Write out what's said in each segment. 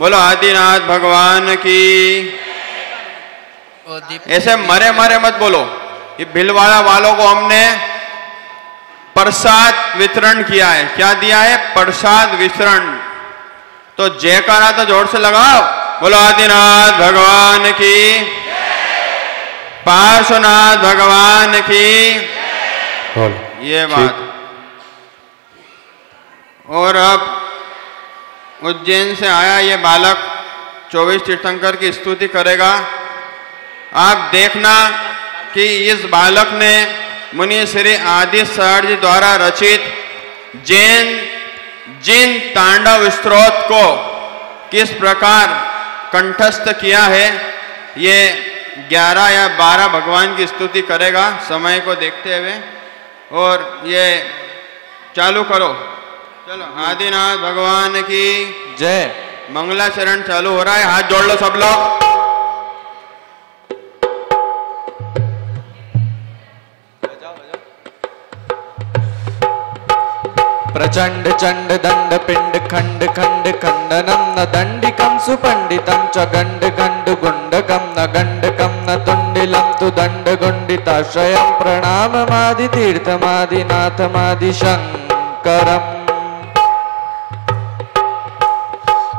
बोलो आदिनाथ भगवान की। ऐसे मरे मरे मत बोलो। ये भिलवाड़ा वालों को हमने प्रसाद वितरण किया है। क्या दिया है? प्रसाद वितरण। तो जयकारा तो जोर से लगाओ। बोलो आदिनाथ भगवान की, पार्श्वनाथ भगवान की। ये बात। और अब उज्जैन से आया ये बालक 24 तीर्थंकर की स्तुति करेगा। आप देखना कि इस बालक ने मुनि श्री आदि सर जी द्वारा रचित जिन तांडव स्तोत्र को किस प्रकार कंठस्थ किया है। ये 11 या 12 भगवान की स्तुति करेगा समय को देखते हुए। और ये चालू करो। चलो आदिनाथ भगवान की जय। मंगलाचरण चालू हो रहा है। हाथ जोड़ लो सब लोग। प्रचंड चंड दंड पिंड खंड खंड खंडनम न दंडिकम सुपंडितम च गंड गंड गुंडकम न गंडकम न तुंडिलम तु दंड गुंडिताश्रयम प्रणाममादि तीर्थमादिनाथमादि शंकरम।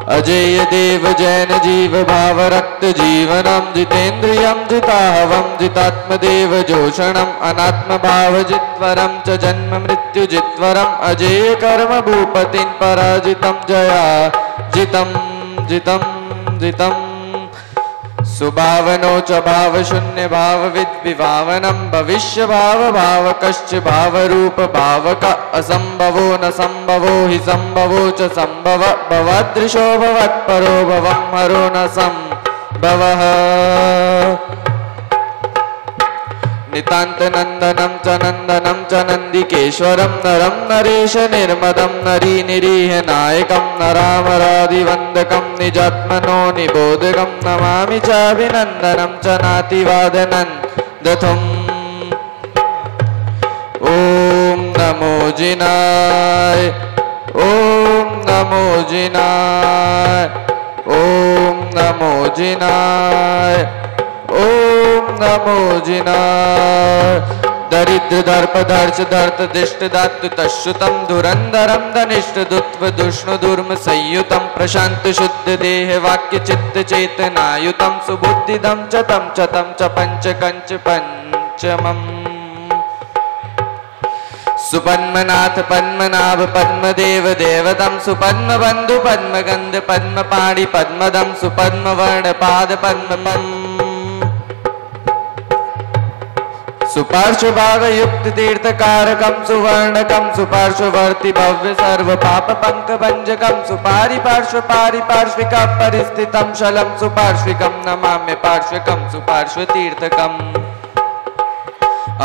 अजेय देव जैन जीव भाव रक्त जीवनम जितेन्द्रियम जिताहवम जितात्मदेव जोषणम अनात्म भाव जित्वरम च जन्म मृत्यु जित्वरम अजेय कर्म भूपतिं पराजितम जया जितम जितम जितम। सुभावनो च भाव शून्य भाव विद विभावनम भविष्य भाव भाव कश्च भाव रूप भाव का असंभवो न संभवो हि संभवो च संभव भवदृशो भवत्परो भवं हरो न संभवः। नितांत नंदनम च नंदिकेश्वरम नरम नरेश निर्मदम नरी निरीह नायकम नरामरादिवंदकम निजात्मनो निबोधकम नमामि चाभिनंदनम च नातिवादनंदथुम। ओम नमो जिनाय, ओम नमो जिनाय, ओम नमो जिनाय, ओम नमो जिनाय। दरिद्र दर्प दर्श धर्त दिष्ट दत्त तश्रुतम धुरंधरम धनिष्ठ दुत्व दुष्णु दुर्म संयुतम प्रशांत शुद्ध देह वाक्य चित्त चेतनायुतम सुबुद्धिदम च तम च पंच कंच पंचमम। सुपद्मनाथ पद्मनाभ पद्मदेव देवतम सुपद्म बंधु पद्मगंध पद्मपाणि पद्मदम सुपद्म वर्ण पाद पद्मपम। सुपार्श्वभाग युक्त तीर्थकारकम सुवर्णकम सुपार्श्ववर्ती भव्य सर्व पाप पंक भंजकम सुपारि पार्श्व पारिपार्श्विका परिस्थितम शलम सुपार्श्विकम नमाम्य पार्श्विकम सुपार्श्व तीर्थकम।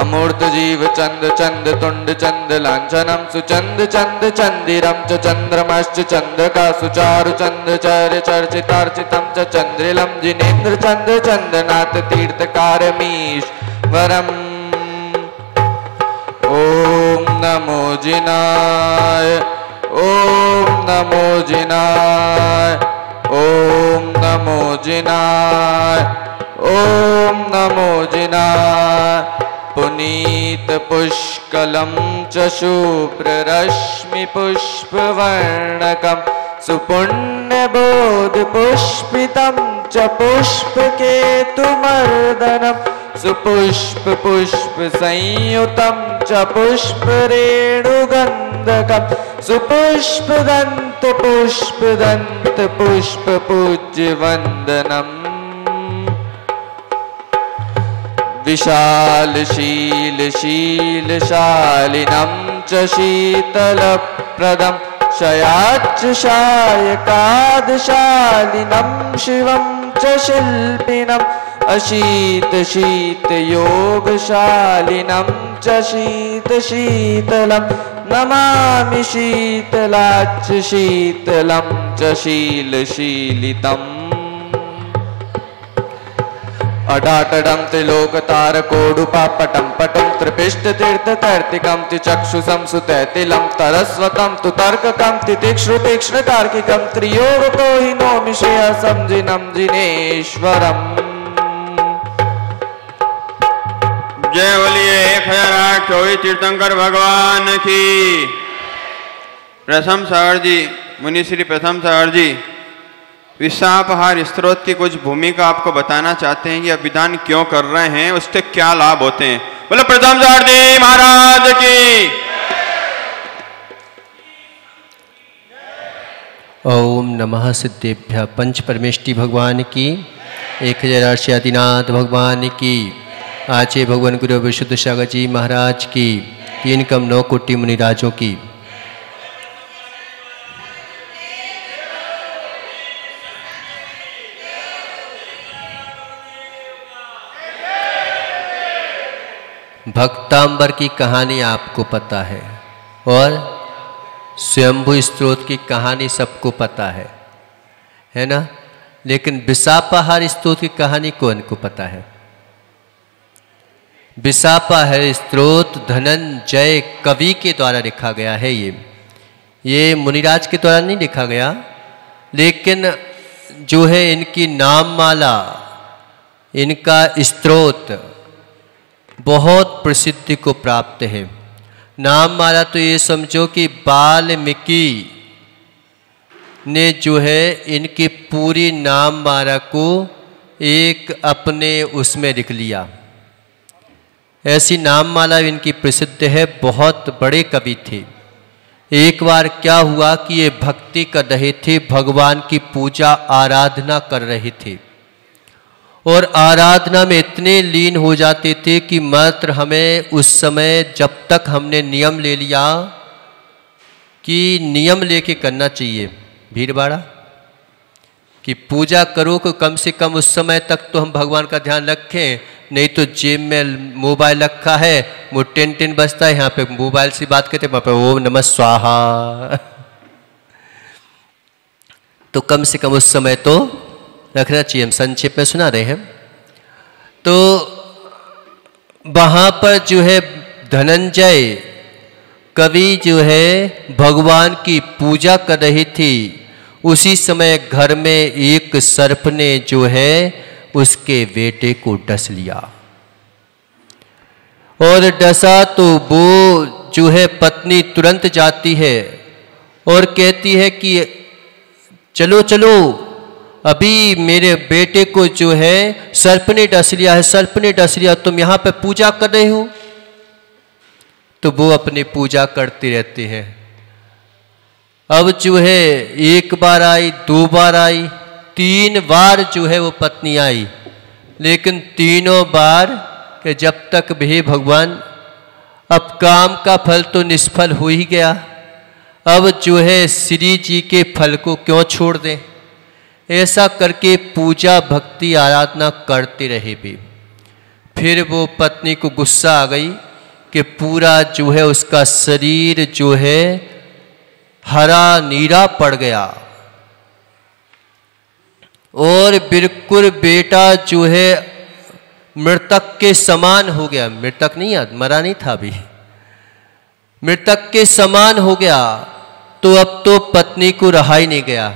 अमूर्त जीव चंद चंद तुंड चंद लांछनम सुचंद चंद चंदिरम च चंद्रमश्च चंद्रका सुचारु चंद चर्य चर्चितार्चितम च चंद्रिलम जिनेन्द्र चंद चंदनाथ तीर्थकारमीश्वरम। ओम नमो जिनाय, ओम नमो जिनाय, ओम नमो जिनाय, ओम नमो जिनाय। पुनीत पुष्कलम च शुभ्र रश्मि पुष्पवर्णकम सुपुण्य बोध पुष्पितम च पुष्पकेतुमर्दनम सुपुष्प पुष्प संयुतम च पुष्प रेणुगंधकम सुपुष्प दंत पुष्प पूज्य वंदनम। विशाल शील शील शालिनम च शीतल प्रदम शयाच्च शायकाद शालिनम शिवम च शिल्पिनम अशीत शीत योगशालिनम च शीत शीतलम नमामि शीतलाच्च शीतलम च शीलशीलितम। अडाटडम त्रिलोकतारकोडुपापटम पटम त्रिपिष्ट तीर्थ तैर्तिकम तिचक्षुषम सुतैतिलम तरस्वतम तु तर्ककम तितिक्षु तीक्ष्ण तार्किकम त्रियोग को ही नोमि विषय समझिनम जिनेश्वरम। जय बोलिए 1024 तीर्थंकर भगवान की। प्रथम सागर जी, मुनि श्री प्रथम सागर जी विषापहार स्तोत्र की कुछ भूमिका आपको बताना चाहते हैं कि अभिधान क्यों कर रहे हैं, उससे क्या लाभ होते हैं। बोलो प्रथम सागर जी महाराज की। ओम नमः सिद्धेभ्य पंच परमेष्टि भगवान की, 1008 आदिनाथ भगवान की, आचे भगवान गुरु विशुद्ध सागर जी महाराज की, 3 कम 9 कोटि मुनिराजों की। भक्तांबर की कहानी आपको पता है और स्वयंभू स्तोत्र की कहानी सबको पता है ना। लेकिन विषापाहार स्तोत्र की कहानी कौन को पता है? विषापाहार स्तोत्र धनंजय कवि के द्वारा लिखा गया है। ये मुनिराज के द्वारा नहीं लिखा गया, लेकिन जो है इनकी नाममाला, इनका स्तोत्र बहुत प्रसिद्धि को प्राप्त है। नाममाला तो ये समझो कि वाल्मीकि ने जो है इनकी पूरी नाममाला को एक अपने उसमें लिख लिया। ऐसी नाममाला इनकी प्रसिद्ध है, बहुत बड़े कवि थे। एक बार क्या हुआ कि ये भक्ति कर रहे थे, भगवान की पूजा आराधना कर रहे थे और आराधना में इतने लीन हो जाते थे कि मात्र हमें उस समय, जब तक हमने नियम ले लिया कि नियम लेके करना चाहिए भीड़बाड़ा कि पूजा करो, को कम से कम उस समय तक तो हम भगवान का ध्यान रखें, नहीं तो जेब में मोबाइल रखा है, वो टेन बजता है, यहाँ पे मोबाइल से बात करते वहाँ पे ओम नमः स्वाहा। तो कम से कम उस समय तो रखना चाहिए। हम संक्षेप में सुना रहे हैं। तो वहाँ पर जो है धनंजय कवि जो है भगवान की पूजा कर रही थी। उसी समय घर में एक सर्प ने जो है उसके बेटे को डस लिया और डसा तो वो जो है पत्नी तुरंत जाती है और कहती है कि चलो चलो, अभी मेरे बेटे को जो है सर्प ने डस लिया है, सर्प ने डस लिया, तुम यहाँ पे पूजा कर रहे हो। तो वो अपनी पूजा करते रहते हैं। अब जो है एक बार आई, 2 बार आई, 3 बार जो है वो पत्नी आई, लेकिन तीनों बार कि जब तक हे भगवान अब काम का फल तो निष्फल हो ही गया, अब जो है श्री जी के फल को क्यों छोड़ दें। ऐसा करके पूजा भक्ति आराधना करते रहे भी। फिर वो पत्नी को गुस्सा आ गई कि पूरा जो है उसका शरीर जो है हरा नीरा पड़ गया और बिल्कुल बेटा जो है मृतक के समान हो गया। मृतक नहीं याद, मरा नहीं था अभी, मृतक के समान हो गया। तो अब तो पत्नी को रहा ही नहीं गया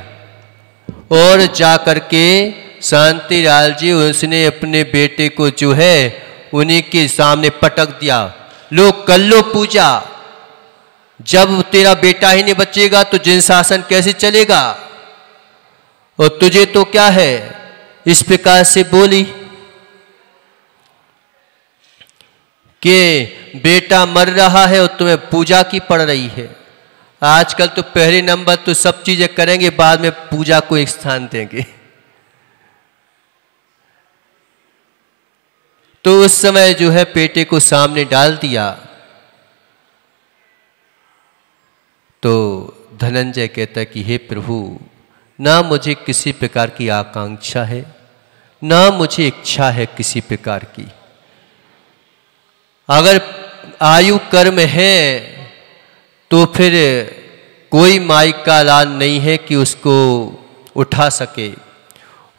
और जा करके शांति लाल जी उसने अपने बेटे को जो है उन्हीं के सामने पटक दिया। लो कर लो पूजा, जब तेरा बेटा ही नहीं बचेगा तो जिन शासन कैसे चलेगा, और तुझे तो क्या है। इस प्रकार से बोली कि बेटा मर रहा है और तुम्हें पूजा की पड़ रही है। आजकल तो पहले नंबर तो सब चीजें करेंगे, बाद में पूजा को एक स्थान देंगे। तो उस समय जो है बेटे को सामने डाल दिया। तो धनंजय कहता है कि हे प्रभु, ना मुझे किसी प्रकार की आकांक्षा है, ना मुझे इच्छा है किसी प्रकार की। अगर आयु कर्म है तो फिर कोई माई का लाल नहीं है कि उसको उठा सके,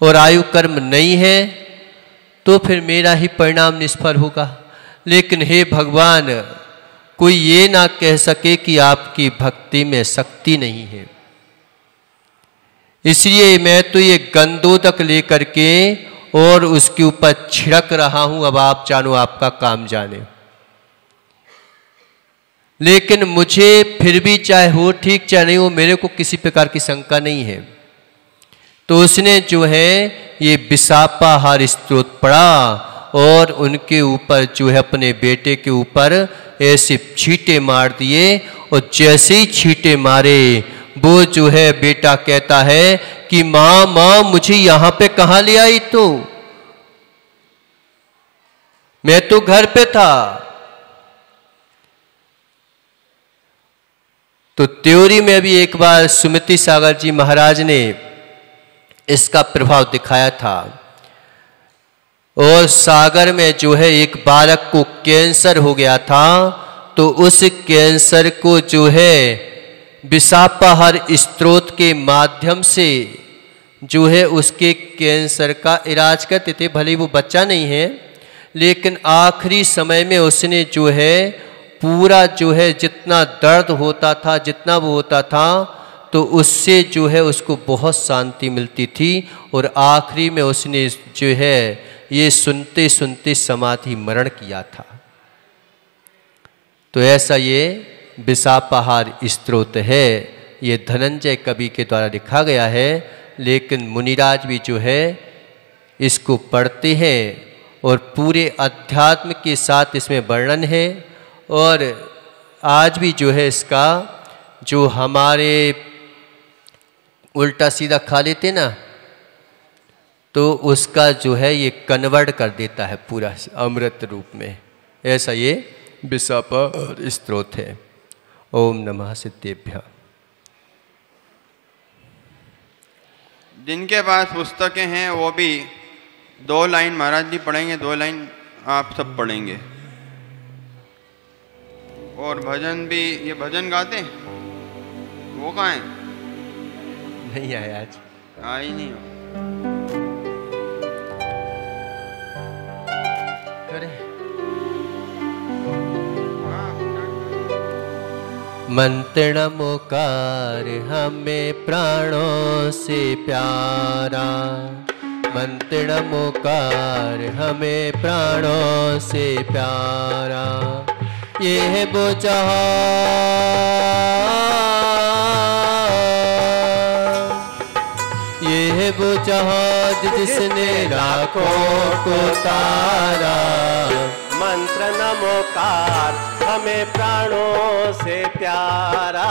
और आयु कर्म नहीं है तो फिर मेरा ही परिणाम निष्फल होगा। लेकिन हे भगवान, कोई ये ना कह सके कि आपकी भक्ति में शक्ति नहीं है। इसलिए मैं तो ये गंधोदक लेकर के और उसके ऊपर छिड़क रहा हूं। अब आप जानो, आपका काम जाने। लेकिन मुझे फिर भी चाहे हो ठीक चाहे नहीं हो, मेरे को किसी प्रकार की शंका नहीं है। तो उसने जो है ये विषापाहार स्तोत्र पढ़ा और उनके ऊपर जो है अपने बेटे के ऊपर ऐसे छींटे मार दिए। और जैसे ही छींटे मारे, वो जो है बेटा कहता है कि माँ माँ मुझे यहां पे कहां ले आई? तो मैं तो घर पे था। तो त्योरी में भी एक बार सुमति सागर जी महाराज ने इसका प्रभाव दिखाया था। और सागर में जो है एक बालक को कैंसर हो गया था, तो उस कैंसर को जो है विषापाहार स्तोत्र के माध्यम से जो है उसके कैंसर का इलाज करते थे। भले वो बच्चा नहीं है, लेकिन आखिरी समय में उसने जो है पूरा जो है जितना दर्द होता था, जितना वो होता था, तो उससे जो है उसको बहुत शांति मिलती थी। और आखिरी में उसने जो है ये सुनते सुनते समाधि मरण किया था। तो ऐसा ये विषापाहार स्तोत्र है, ये धनंजय कवि के द्वारा लिखा गया है। लेकिन मुनिराज भी जो है इसको पढ़ते हैं और पूरे अध्यात्म के साथ इसमें वर्णन है। और आज भी जो है इसका जो हमारे उल्टा सीधा खा लेते ना, तो उसका जो है ये कन्वर्ट कर देता है पूरा अमृत रूप में। ऐसा ये विषापाहार स्तोत्र है। ओम नमः सिद्धेभ्यः। जिनके पास पुस्तकें हैं वो भी 2 लाइन महाराज जी पढ़ेंगे, 2 लाइन आप सब पढ़ेंगे। और भजन भी, ये भजन गाते हैं, वो कहाँ है? नहीं आया आज, आ ही नहीं हो। मंत्र नमोकार हमें प्राणों से प्यारा, मंत्र नमोकार हमें प्राणों से प्यारा। ये है वो जहाज जिसने लाखों को तारा। मंत्र नमोकार हमें प्राणों से प्यारा,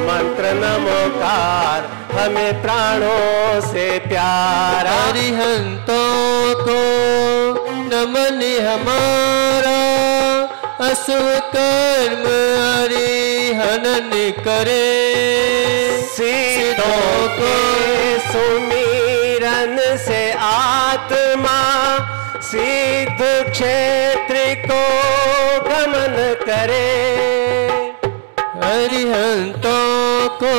मंत्र नमोकार हमें प्राणों से प्यारा। अरिहंतों को नमन हमारा, अशुभ कर्म हरिहनन करे। सिद्धों के सुमिरन से आत्मा सिद्ध क्षेत्र को गमन करे। अरिहंतों को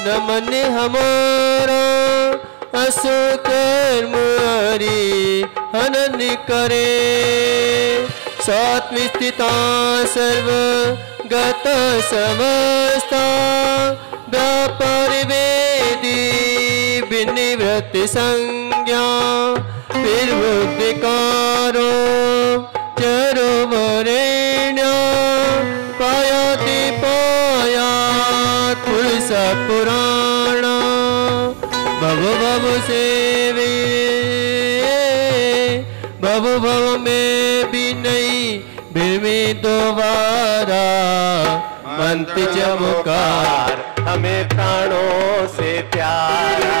नमन हमारा, अशुभ कर्म हरिहनन करे। स्वात्म स्थिता सर्वगत समस्ता, व्यापार वेदी विनिवृत्त संज्ञा। निर्बुद्धिकारो चरो वरेण्य, पायाति पायात् पुरुष पुराण। भव भव सेवे भव भव में भी नहीं फिर में दोबारा। मंत्र चमकार हमें प्राणों से प्यारा,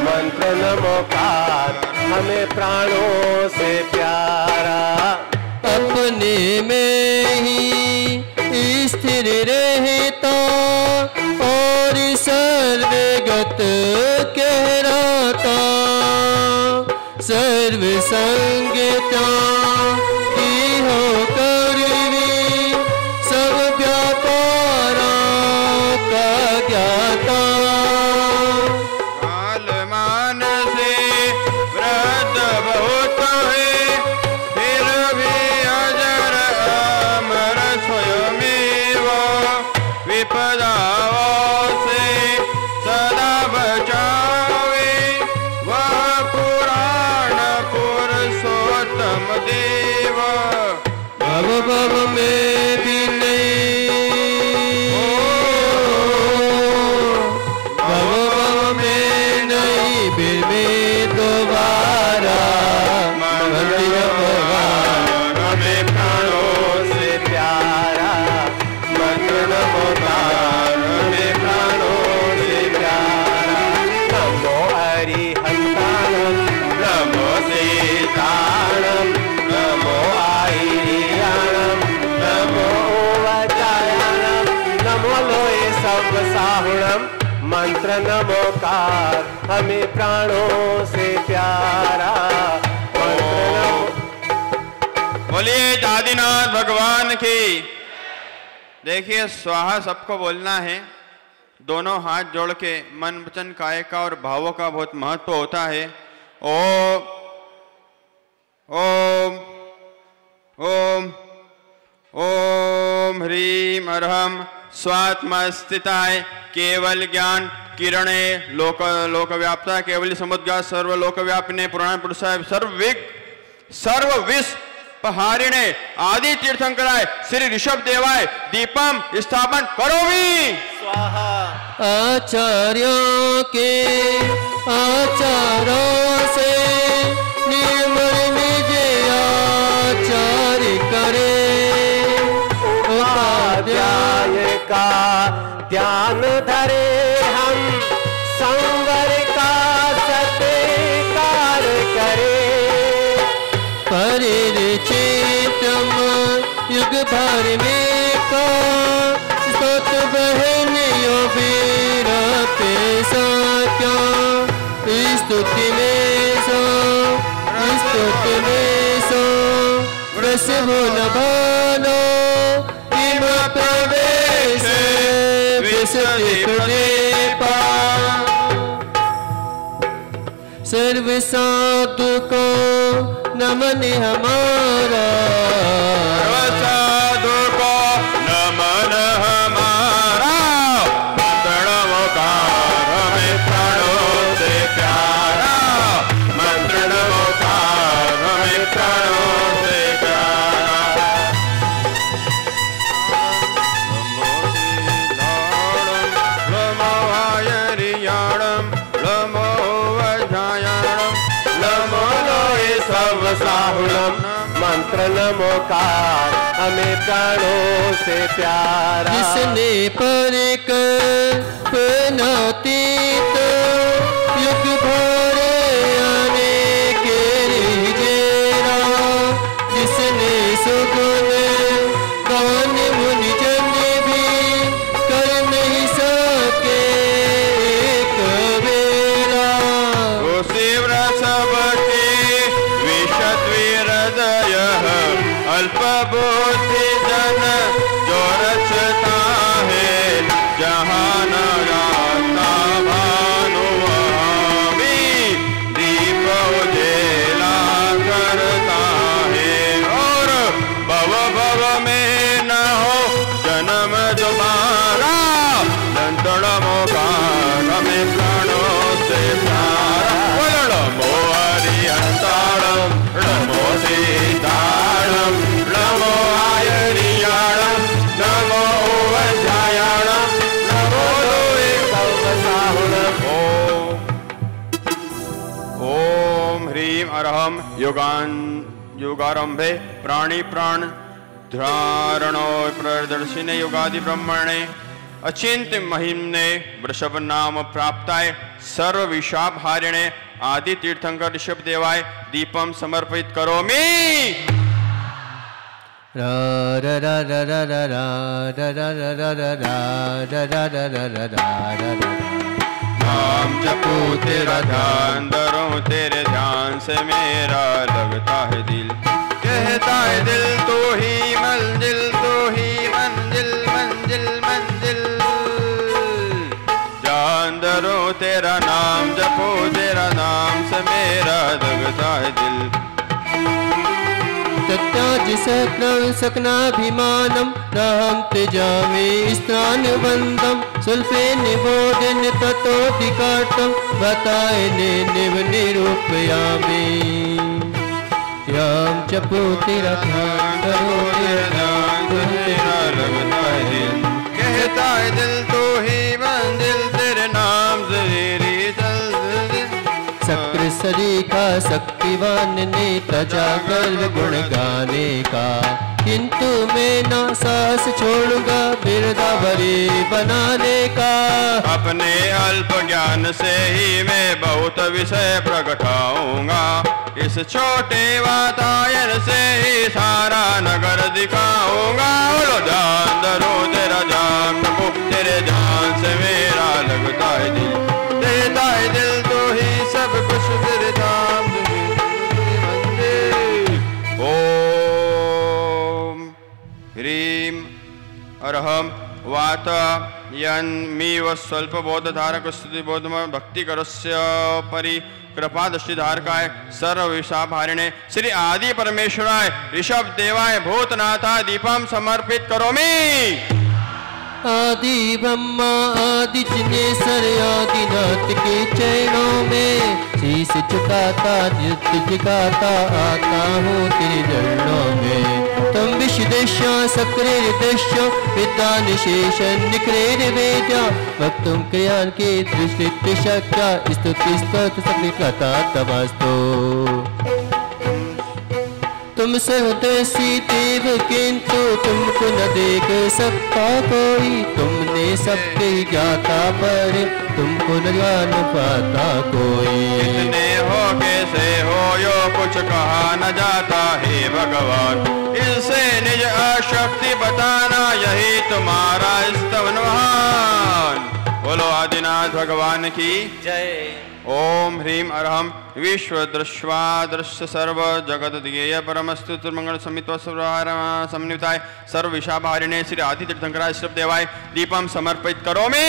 मंत्र नमोकार हमें प्राणों से प्यारा। अपने में ही स्थिर रहता और सर्वगत कहलाता। सर्व संगता की होकर भी सब व्यापारा का ज्ञाता। काल मान से वृद्ध बहुत है, फिर भी अजर अमर स्वयमेव। विपदाओं से सदा नमोकार हमें प्राणों से प्यारा। बोलिए आदिनाथ भगवान की। देखिए स्वाहा सबको बोलना है, दोनों हाथ जोड़ के मन वचन काया का और भावों का बहुत महत्व होता है। ओम ओम ओम ओम ह्रीम अरहम स्वात्मा स्थिताय केवल ज्ञान किरणे लोक लोकव्याप्ता केवली समुद्गा सर्वलोकव्यापिने पुराण पुरुषाय सर्वविष पहारिणे आदि तीर्थंकराय श्री ऋषभ देवाय दीपम स्थापन करोमि स्वाहा। आचार्यों के आचारों से निर्मल निज आचार्य करे। उपाध्याय का ध्यान धरे हम संवर का सत्कार करे। परिचितम युग भर में का स्तोत्र बहनियों बीरते क्या स्तुति में सो रस भूल भालो इम प्रवेश विशति प्रदीपा। सर्व साधु को नमन हमारा साधु को नमन हमारा नमोकार हमें प्राणों से प्यारा। मंत्र नमोकार हमें प्राणों से प्यारा। नमो वायरियाणम नमो वज्रायाणम नमो लोहे साहुलम मंत्र नमोकार हमें प्राणों से प्यारा। जिसने पर कल्पनातीत युग भर आने के जेरा। जिसने सुगुण गान मुनि जन भी कर नहीं सके एक बेरा। उसी सबके विषद्विहृदय अल्प बुद्धि जन जो रचता है जहान गाता भानुवामी दीप उजेला करता है। और भव भव में न हो जन्म दोबारा दंत नमोकार हमें प्राणों से प्यारा। नमो हरिहंताणम नमो सीताणम नमो आयरियाणम नमो वज्रायाणम नमो लोहे साहुलम। ओम ह्रीम अरहम युगारंभे प्राणी प्राण धारणो प्रदर्शिने युगादि ब्रह्मणे अचिंत्य महिम्ने वृषभ नाम प्राप्ताय सर्व विषापहारिणे आदि तीर्थंकर ऋषभ देवाय दीपम समर्पित करोमि। नाम जपो तेरा ध्यान धरो तेरे ध्यान से मेरा लगता है दिल। कहता है दिल तो ही मंजिल तो ही मंजिल मंजिल मंजिल। ध्यान धरो तेरा नाम जपो तेरा नाम से मेरा लगता है दिल। तत्याज सकनाभिमानम रहम त्यजामि स्नानवंदम सुल्फे निबोधन ततोधिकार्तम बतायने निव निरूपयामि। याम जपो तेरा ध्यान धरो तेरा नाम तेरा लगता है दिल। कहता है दिल तो ही मंजिल तेरे नाम से सक्र सरीखा शक्तिवान ने तजा गर्व गुण गाने का। किंतु मैं ना साहस छोड़ूंगा बिरदावरी बनाने का। अपने अल्प ज्ञान से ही मैं बहुत विषय प्रगटाऊंगा। इस छोटे वातायन से ही सारा नगर दिखाऊंगा। बोलो ध्यान धरो तेरा ध्यान रखो तेरे ध्यान से मेरा लगता है दिल। पात यन्मीव स्वल्प बोध धारक स्तुति बोध भक्ति करस्य परि कृपा दृष्टि धारकाय सर्व विषाभारिणे श्री आदि परमेश्वराय ऋषभ देवाय भूतनाथा दीपम समर्पित करोमि। आदि ब्रह्मा आदि जिनेश्वर आदिनाथ के चरणों में शीश झुकाता नृत्य झुकाता आता हूँ तेरे चरणों में। तम विश्वदेश्या सक्रे देश्या पिता निशेष निखरे वेद्या भक्तुम क्रियान के दृष्टि शक्या स्तुति स्तोत्र सकल कथा तवास्तो। तुम सहदर्शी देव किंतु तुमको न देख सकता कोई। तुमने सबके ज्ञाता पर तुमको न जान पाता कोई। कितने हो कैसे हो यो कुछ कहा न जाता हे भगवान। इससे निज अशक्ति बताना यही तुम्हारा स्तवन महान। बोलो आदिनाथ भगवान की जय। ओम ह्रीम अरहम विश्वदृश्वा दृश्य सर्व जगत ध्येय परमस्तु मंगल समित्व समन्विताय सर्व विषाभारिणे श्री आदि तीर्थंकराय ऋषभ देवाय दीपम समर्पित करोमि।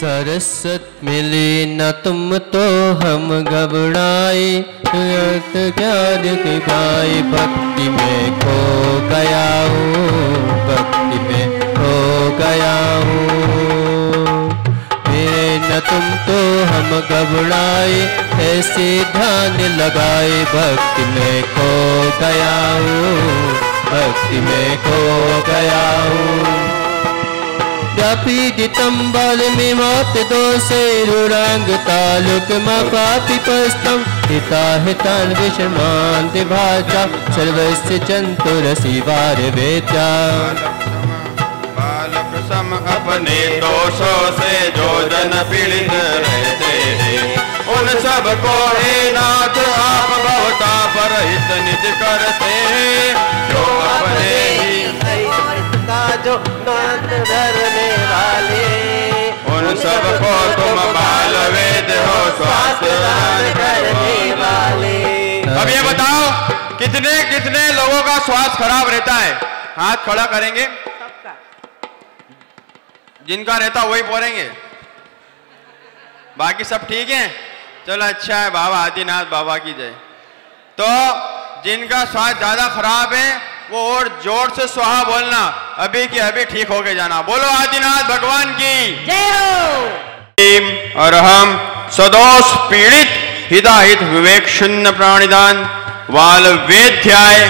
सरस्वत मिले न तुम तो हम घबराए ज्ञान के गाय भक्ति में खो गया हूँ भक्ति में खो गया हूँ। न तुम तो हम घबराए ऐसे ध्यान लगाए भक्ति में खो गया हूँ भक्ति में खो गया हूँ। व्यापीडितम बल में मात दोषे रुरांग तालुक मा पापी पस्तम हिता हितान विषमान दिभाचा सर्वस्य चंतुर शिवार वेद्या। सम अपने दोषों से जो जन पीड़ित रहते हैं उन सब को हे नाथ आप भवता पर हित निज करते हैं। जो अपने ही का जो नाथ धरने वाले उन सब को तुम बाल वेद हो स्वास्थ्य दान करने वाले। अब ये बताओ कितने कितने लोगों का स्वास्थ्य खराब रहता है? हाथ खड़ा करेंगे। जिनका रहता वही बोलेंगे, बाकी सब ठीक है। चलो अच्छा है, बाबा आदिनाथ बाबा की जय। तो जिनका स्वास्थ्य ज्यादा खराब है वो और जोर से स्वाहा बोलना, अभी की अभी ठीक होके जाना। बोलो आदिनाथ भगवान की जय हो। और हम सदोष पीड़ित हिताहित विवेक शून्य प्राणिदान वाल वेद्याय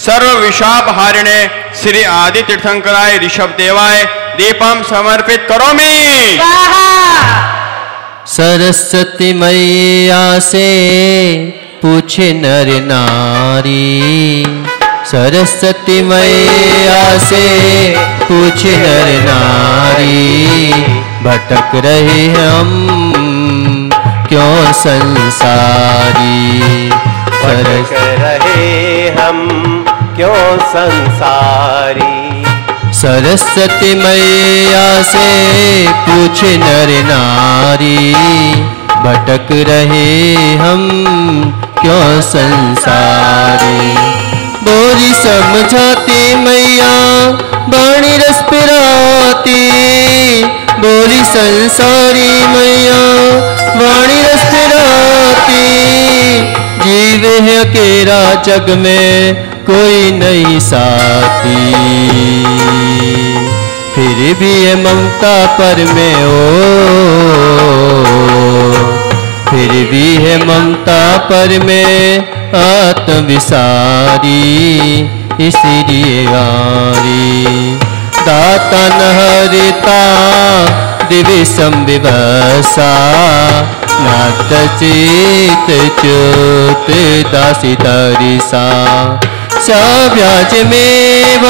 सर्व विशाप हारिणे श्री आदि तीर्थंकराय ऋषभ देवाय दीपम समर्पित करोमि। सरस्वती मैया से पूछे नर नारी सरस्वती मैया से पूछे नर नारी भटक रहे हम क्यों संसारी। भटक रहे हम क्यों संसारी। सरस्वती मैया से पूछे नर नारी भटक रहे हम क्यों संसारी। बोली समझाती मैया बाणी रस पिराती बोली संसारी मैया वाणी रस पिराती। जीव है अकेला जग में कोई नहीं साथी फिर भी है ममता पर में फिर भी है ममता पर में आत्मविसारी इसलिए गारी। दाता न हरिता दिव्य संविवसा नाथ चित च्युत दासी तरिसा। सव्याज में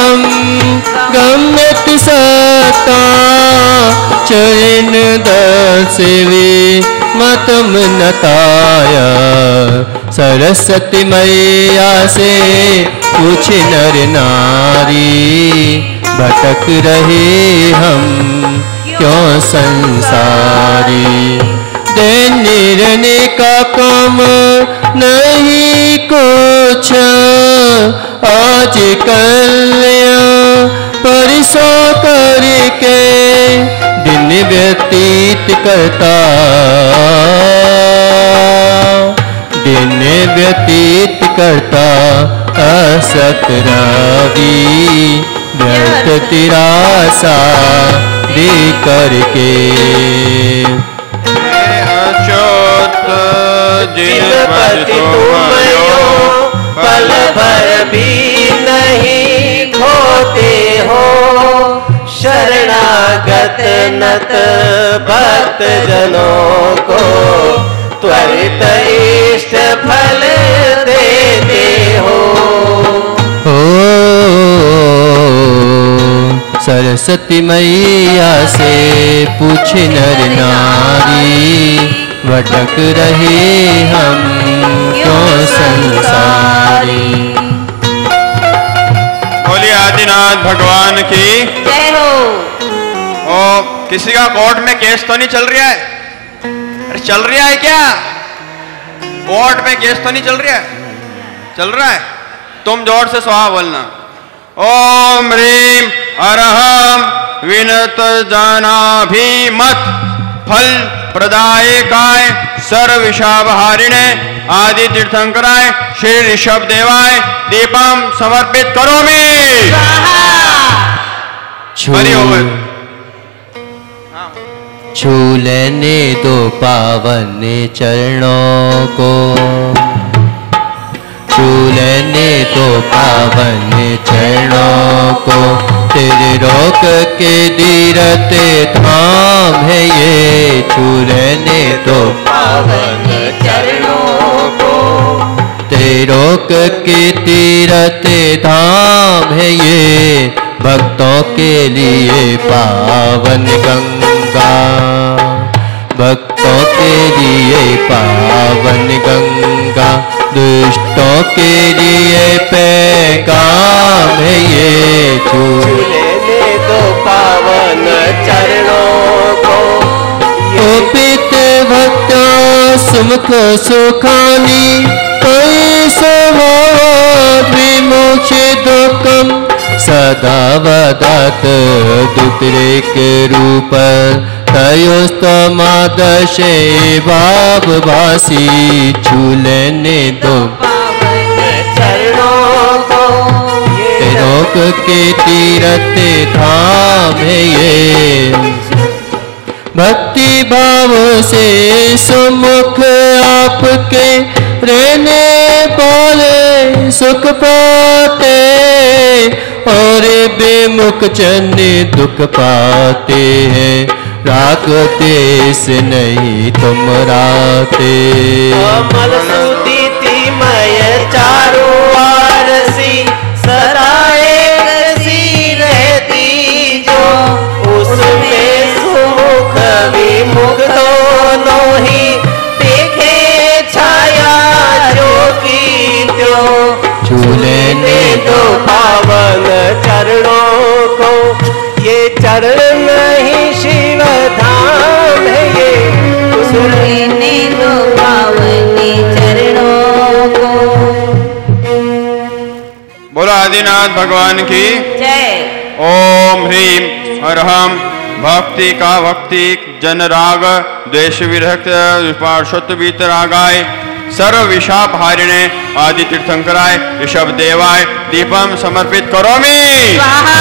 गम्यत सता चरण दर्शवे मतम नताय। सरस्वती मैया से पूछ नर नारी भटक रहे हम क्यों संसारी। निर्णय का काम नहीं कुछ आज कल परिसो करता दिन व्यतीत करता असत रवि व्यर्थ तिरासा दे करके अच्युत जिनपति तुम यो पल भर भी नहीं खोते हो शरणागत नत भक्त जनों को त्वरित इष्ट फल देते हो। सरस्वती मैया से पूछे नर नारी भटक रहे हम क्यों संसारी। बोलिए आदिनाथ भगवान की जय हो। ओ किसी का कोर्ट में केस तो नहीं चल रहा है? अरे चल रहा है क्या? कोर्ट में केस तो नहीं चल रहा है? चल रहा है? तुम जोर से स्वाहा बोलना। ओम ह्रीम अरहम विनत जानाभिमत फल प्रदायकाय सर्वविषावहारिणे आदि तीर्थंकराय श्री ऋषभ देवाय दीपम समर्पित करोमि। छू लेने दो पावन चरणों को छू लेने दो पावन चरणों को तेरे रोक के दीरते धाम है ये छू लेने दो पावन चरणों को तेरे रोक के दीरते धाम है ये भक्तों के लिए पावन गंगा भक्तों के लिए पावन गंगा दुष्टों के लिए पैगाम है ये छू लेने दो पावन चरणों को पित भक्तों सुमुख सुखानी कोई स्वभाव विमोक्ष दुखम सदा वदत दुतरेक रूप तयोस्तमादशे भाव भासी छू लेने दो पावन चरणों को रोक के तीरते धाम है ये भक्ति भाव से सुमुख आपके रहने पाले सुख पाते और बेमुख जन दुख पाते हैं रागते से नहीं तुम राते कमल सुदीतिमय चारों ओर सी सदा एक सी रहती जो उसमें सुमुख विमुख दोनों ही देखे छाया जो की त्यों छू लेने दो पावन चरणों को ये चरण नहीं शिव धाम है ये लेने दो पावन चरणों को। बोलो आदिनाथ भगवान की जय। ओम ह्रीम अरहम भक्ति का भक्ति जन राग द्वेष विरक्त विपार्श्वत वीतरागाय सर्व विषाप हारिणे आदि तीर्थंकराय ऋषभ देवाय दीपम समर्पित करोमि। स्वाहा।